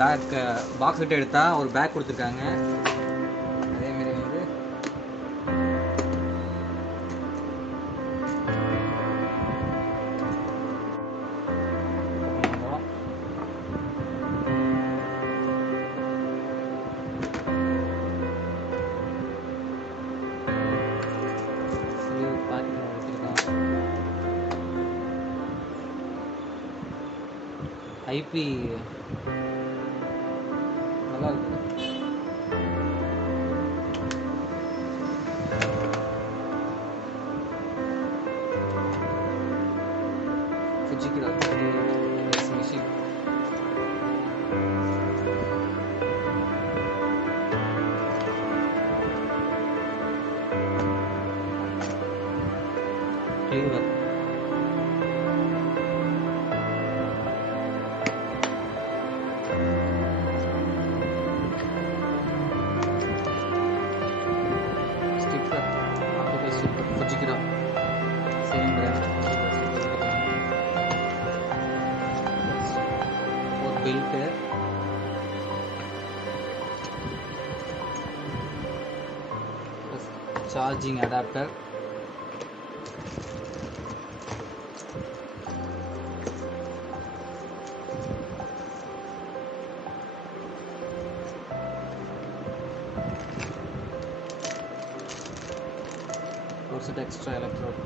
Back box விட்டு எடுத்தா ஒரு பேக் கொடுத்துருக்காங்க. அதேமாரி வந்து ஐபி நல்லா இருக்குது. Fujikura machine. Cleaner. Sticker. Optical sticker. Fujikura. Same brand. और बेल्ट है. Charging adapter. Corset extra electrode.